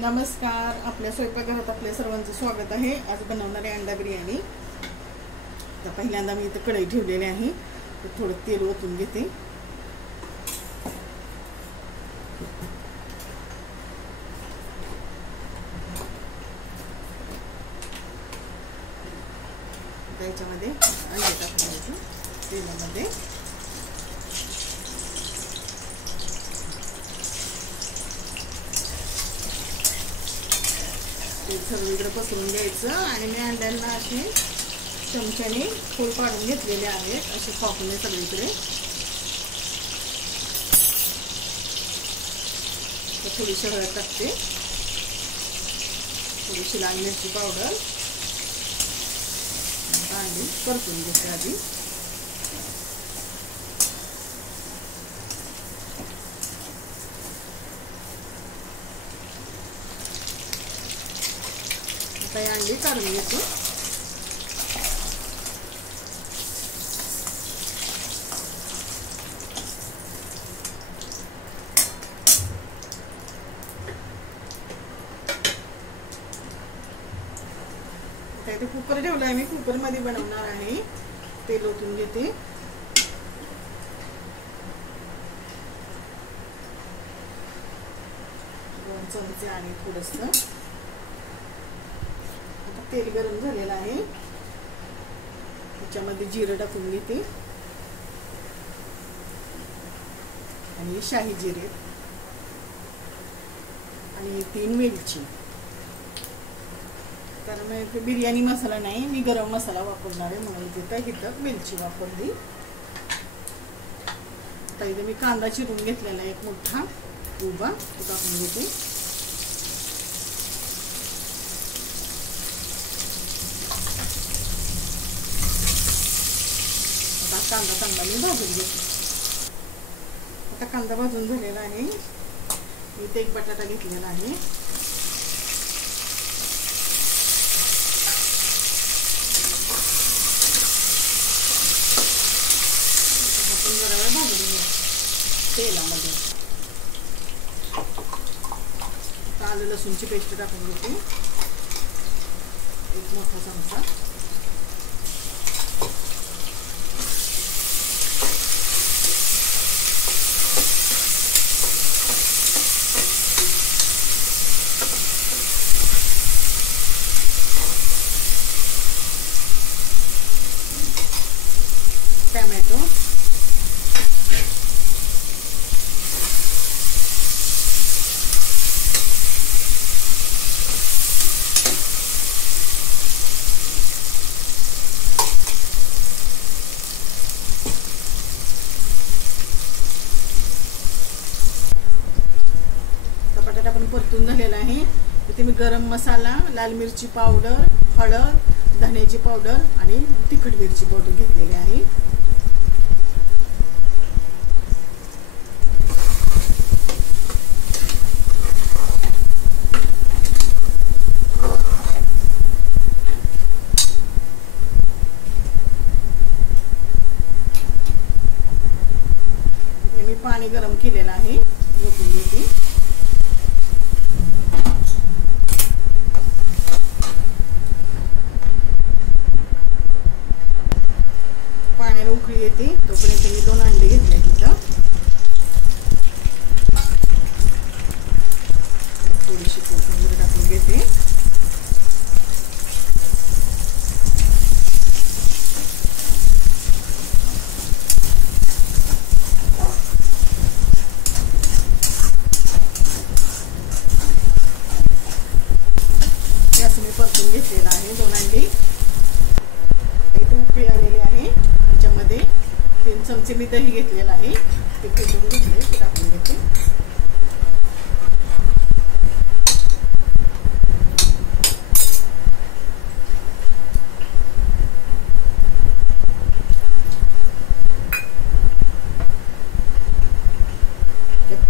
नमस्कार. आपल्या स्वयंपाकघरात आपल्या सर्वांचं स्वागत आहे. आज बनवणार आहे अंडा बिर्याणी. तर पहिल्यांदा मी इथे कढई ठेवलेली आहे. तर थोडं तेल ओतून घेते. त्याच्यामध्ये अंडे टाकून घ्यायचे तेलामध्ये. ते सगळीकडे पसरून घ्यायचं आणि मी अंड्यांना असे चमच्याने फोड काढून घेतलेले आहेत. असे कापून सगळीकडे. थोडीशी हळद टाकते, थोडीशी लाल मिरची पावडर आणि परतून घेते आधी. आता या अंडी काढून घेतो. इथे कुकर ठेवला आहे मी. कुकर मध्ये बनवणार आहे. तेल ओतून घेते. 2 चमचे आणि थोडंसं. तेल गरम झालेलं आहे. त्याच्यामध्ये जिरं टाकून घेते आणि शाही जिरे आणि 3 वेलची. कारण इथे बिर्याणी मसाला नाही, मी गरम मसाला वापरणार आहे म्हणून इथं वेलची वापरली. आता इथे मी कांदा चिरून घेतलेला एक मोठा उभा तो टाकून घेते. कांदा चांगला मी भाजून घेते. आता कांदा भाजून झालेला आहे. इथे एक बटाटा घेतलेला आहे. आपण जरा वेळ भाजून घेऊ तेलामध्ये. आता आलं लसूणची पेस्ट टाकून घेते एक मोठा चमचा. टमॅटो, बटाटा पण परतून झालेला आहे. इथे मी गरम मसाला, लाल मिरची पावडर, हळद, धण्याची पावडर आणि तिखट मिरची पावडर घेतलेली आहे. मी पाणी गरम केलेलं आहे. ओतून घेते. पाण्याला उकळी येते तोपर्यंत मी 2 अंडे घेतले तिथं. थोडीशी कोथिंबीर टाकून घेते. मी परतून घेतलेला आहे 2 अंडी. इथे उकळी आलेली आहे. त्याच्यामध्ये 3 चमचे मी दही घेतलेलं आहे. ते फेटून घेतले, ते टाकून घेते.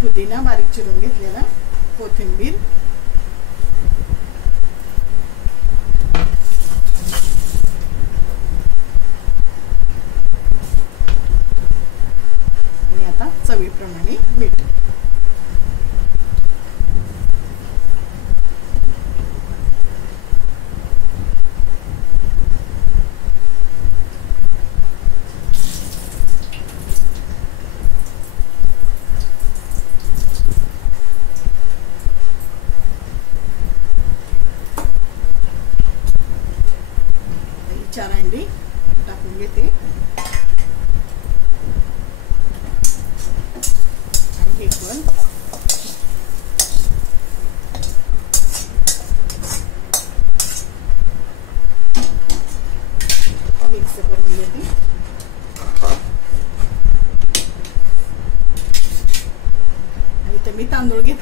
पुदिना बारीक चिरून घेतलेला, कोथिंबीर, आणि आता चवीप्रमाणे मीठ.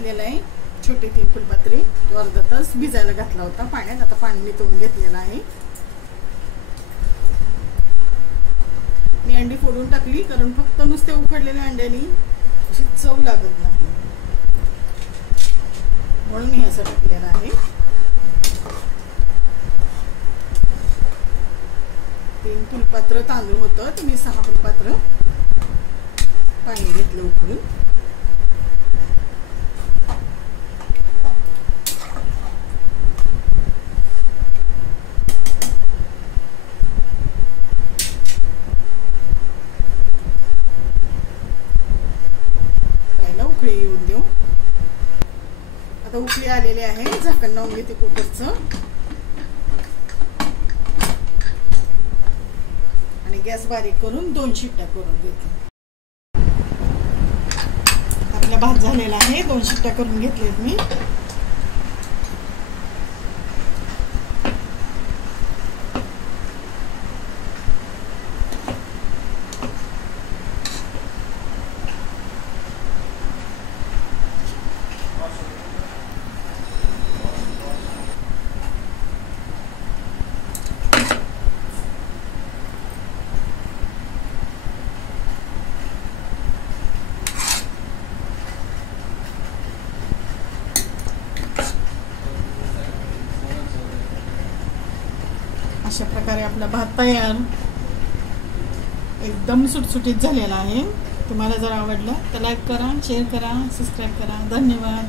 घेतलेला आहे, छोटे 3 फुलपात्री. तो अर्धा तास भिजायला घातला होता पाण्यात. आता पाणी निथळून घेतलेलं आहे. मी अंडी फोडून टाकली, कारण फक्त नुसते उकडलेल्या अंड्यानी अशी चव लागत नाही, म्हणून मी असं टाकलेलं आहे. 3 फुलपात्र तांदूळ होतं, तर मी 6 फुलपात्र पाणी घेतलं उकळून. उकळी येऊन देऊ. आता उकळी आलेली आहे, झाकण लावून घेते कुकरचं आणि गॅस बारीक करून 2 शिट्ट्या करून घेते. आपला भात झालेला आहे, 2 शिट्ट्या करून घेतलेत मी. अशा प्रकारे आपला भात तयार, एकदम सुटसुटीत झालेला आहे. तुम्हाला जर आवडलं तर लाईक करा, शेअर करा, सबस्क्राईब करा. धन्यवाद.